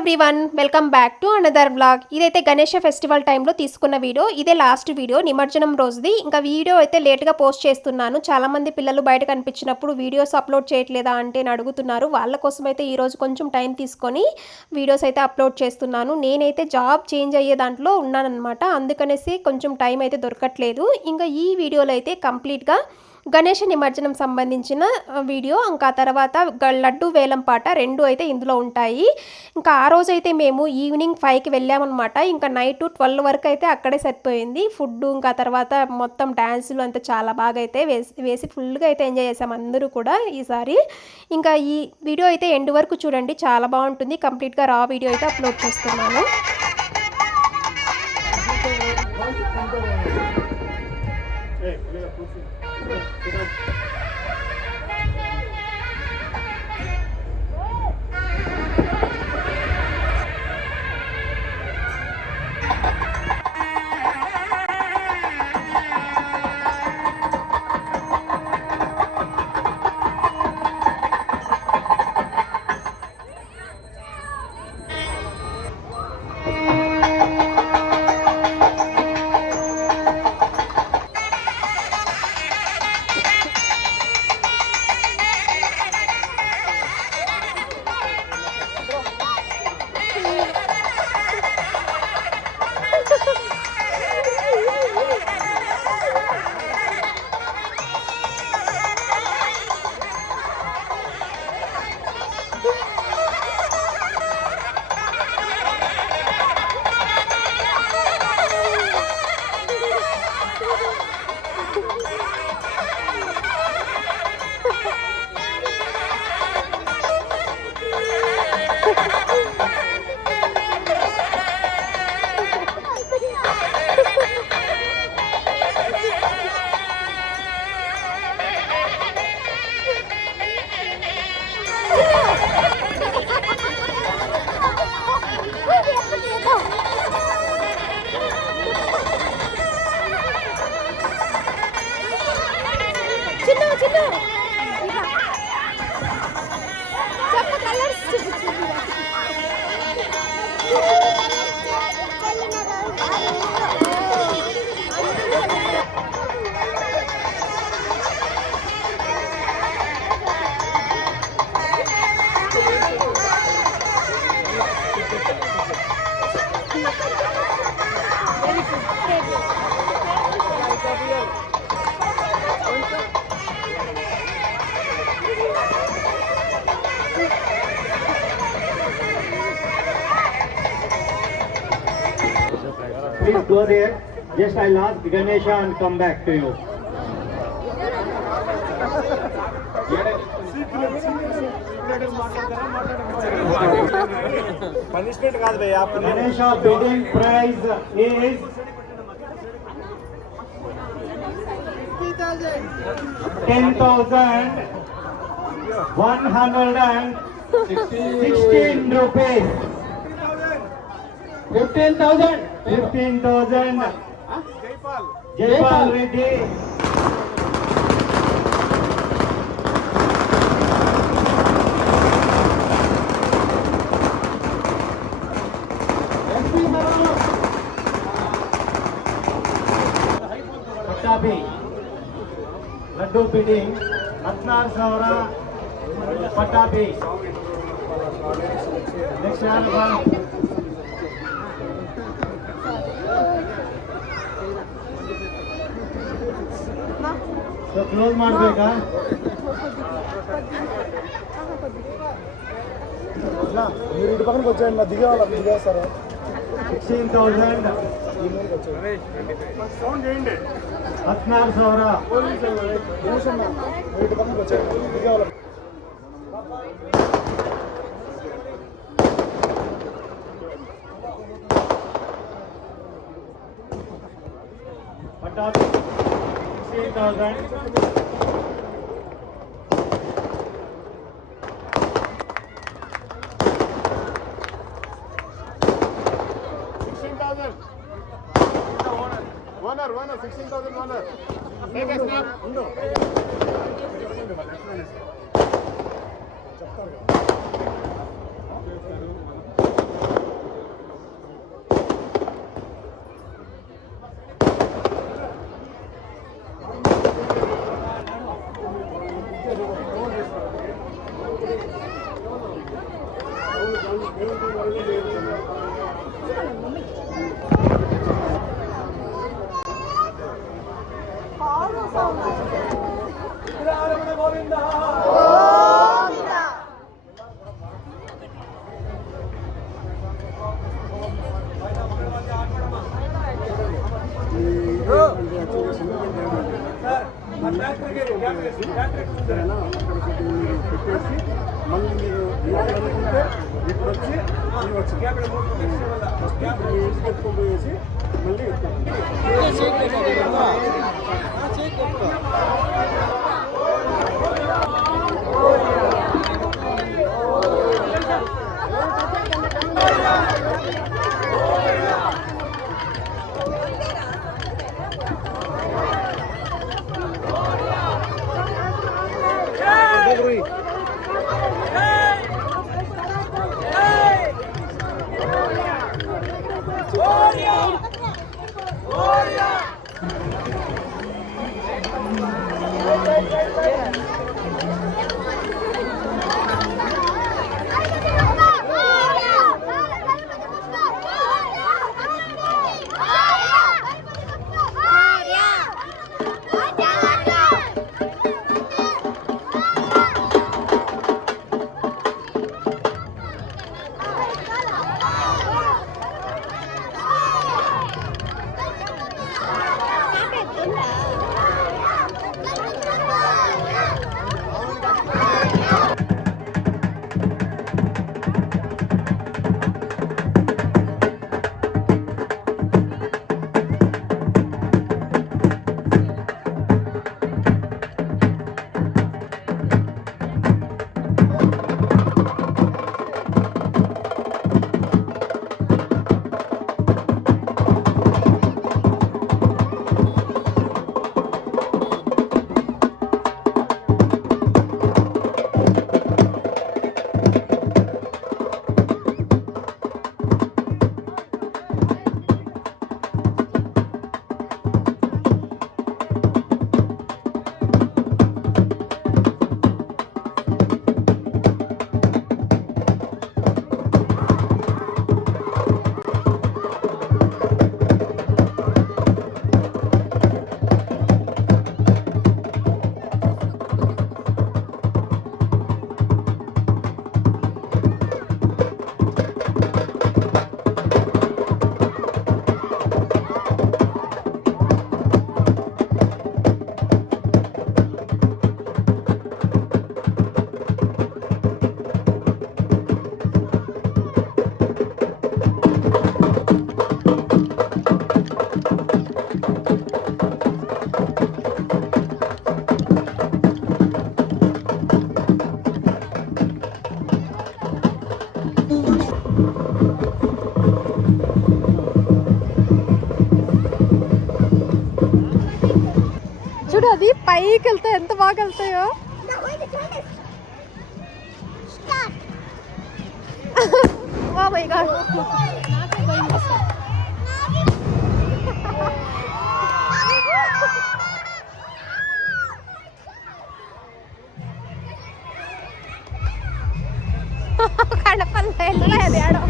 Everyone, welcome back to another vlog. ఇదైతే Ganesha festival టైంలో తీసుకున్న వీడియో. ఇదే లాస్ట్ వీడియో, నిమజ్జనం రోజుది. ఇంకా వీడియో అయితే లేట్గా పోస్ట్ చేస్తున్నాను. చాలామంది పిల్లలు బయట కనిపించినప్పుడు వీడియోస్ అప్లోడ్ చేయట్లేదా అంటే అడుగుతున్నారు. వాళ్ళ కోసం అయితే ఈరోజు కొంచెం టైం తీసుకొని వీడియోస్ అయితే అప్లోడ్ చేస్తున్నాను. నేనైతే జాబ్ చేంజ్ అయ్యే దాంట్లో ఉన్నానన్నమాట. అందుకనేసి కొంచెం టైం అయితే దొరకట్లేదు. ఇంకా ఈ వీడియోలో అయితే కంప్లీట్గా గణేష నిమజ్జనం సంబంధించిన వీడియో, ఇంకా తర్వాత లడ్డు వేలం పాట రెండు అయితే ఇందులో ఉంటాయి. ఇంకా ఆ రోజు అయితే మేము ఈవినింగ్ 5కి వెళ్ళామన్నమాట. ఇంకా నైట్ 12 వరకు అయితే అక్కడే సరిపోయింది. ఫుడ్ ఇంకా తర్వాత మొత్తం డ్యాన్సులు అంతా చాలా బాగా అయితే వేసి ఫుల్గా అయితే ఎంజాయ్ చేసాం అందరూ కూడా ఈసారి. ఇంకా ఈ వీడియో అయితే ఎండ్ వరకు చూడండి, చాలా బాగుంటుంది. కంప్లీట్గా రా వీడియో అయితే అప్లోడ్ చేస్తున్నాను. Please go there. Just I'll ask Ganesha and come back to you. Punishment kaadu bhaiya. Ganesha bidding price is 10,116 rupees. 15,000. Jaipal Reddy. Patabi. Laddu bidding 16,000. Patabi. Next one. So close ಮಾಡಬೇಕಾ? అన్నా మీరు ఇటు పక్కనకి వచ్చేయండి, నా దిగేస్తారు. 16,000. Sound చేయండి. 16,000. మీరు ఇటు పక్కనకి వచ్చేయండి, దిగేవాళ్ళ. Pattabhi 16,000. Owner, 16,000 owner. Take a snap. చెప్తారు. పెట్టేసి మళ్ళీ మీరు అనుకుంటే ఇప్పుడు వచ్చి ఎత్తుకొని మళ్ళీ చూడు అది పైకి వెళ్తే ఎంత బాగా వెళ్తాయో. Oh my God. కడపల్లో వెళ్ళలేదు ఆడో.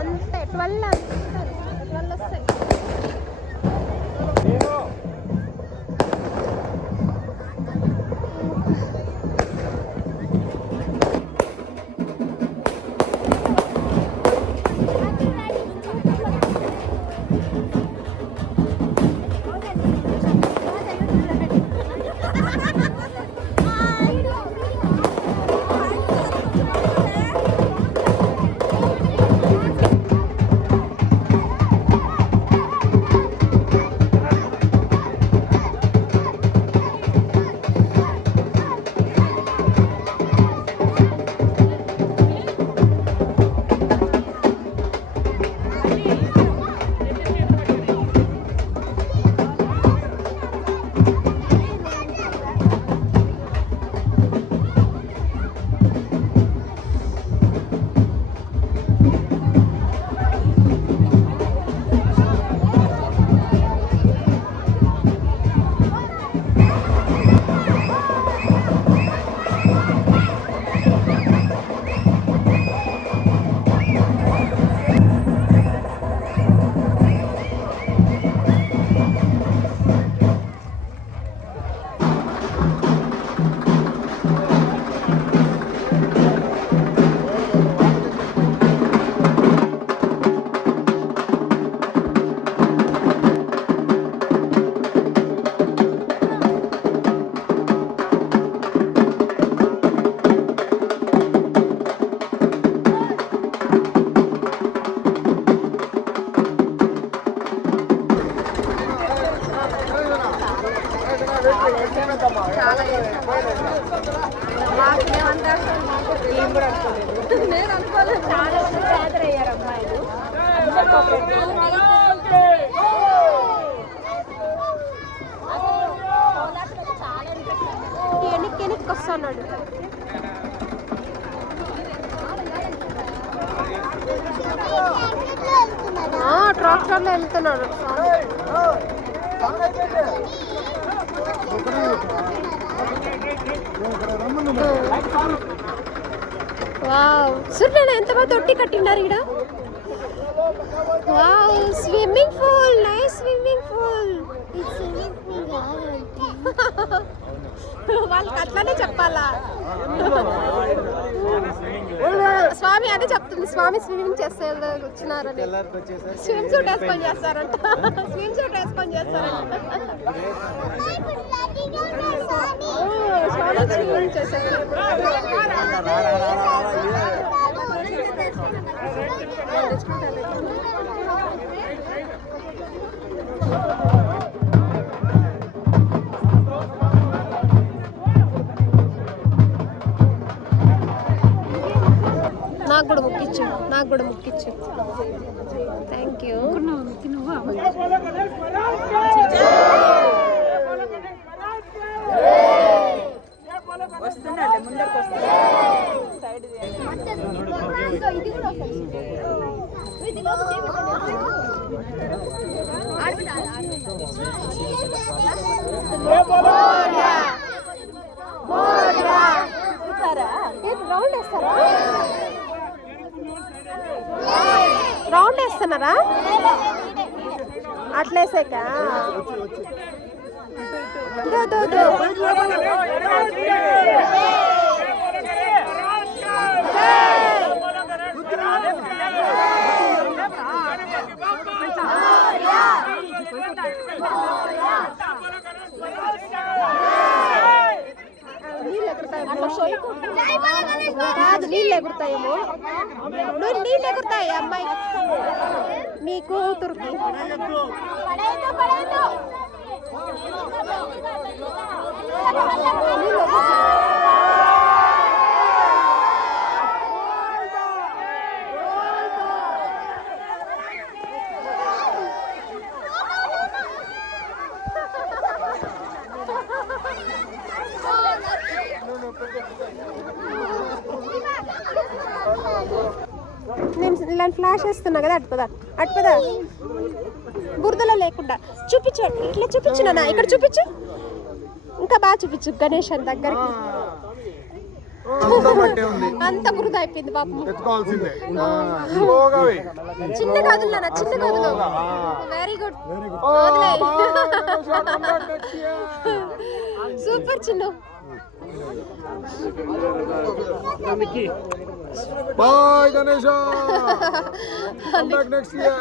అంతే 12 వస్తాయి. చాలా నేను అనుకోలేదు. చాలా మంది గ్యాదర్ అయ్యారు అమ్మాయిలు. వెనక్కి వస్తున్నాడు. ట్రాక్టర్లో వెళ్తున్నాడు. వావ్, చూడండి ఎంత బాగా తొట్టి కట్టిండారు ఇక్కడ. Wow, swimming pool, nice swimming pool. వాళ్ళకి అట్లానే చెప్పాలా? స్వామి అదే చెప్తుంది. స్వామి స్విమ్మింగ్ చేస్తే వచ్చినారని. స్విమ్ సూట్ వేసుకొని చేస్తారంట. స్విమ్ సూట్ వేసుకొని చేస్తారంట. స్వామి స్విమ్మింగ్ చేశారు. నాకు కూడా ముక్కిచ్చు. Thank you. రౌండ్ వేస్తున్నారా? అట్లేసాక కాదు, నీళ్ళు ఎగురుతాయేమో. నీళ్ళు ఎగురుతాయి అమ్మాయి మీ కూతురుకి. నేను ఫ్లాష్ వేస్తున్నా కదా. అటుపదా బురదలో లేకుండా చూపించు. ఇట్లా చూపించు నాన్న, ఇక్కడ చూపించు. ఇంకా బాగా చూపించు గణేష్ అని దగ్గరికి. అంత బురద అయిపోయింది పాపం. చిన్న కాదులు నాన్న, చిన్న కాదులు. Very good. సూపర్ చిన్న. Bye, Ganesha. Come back next year.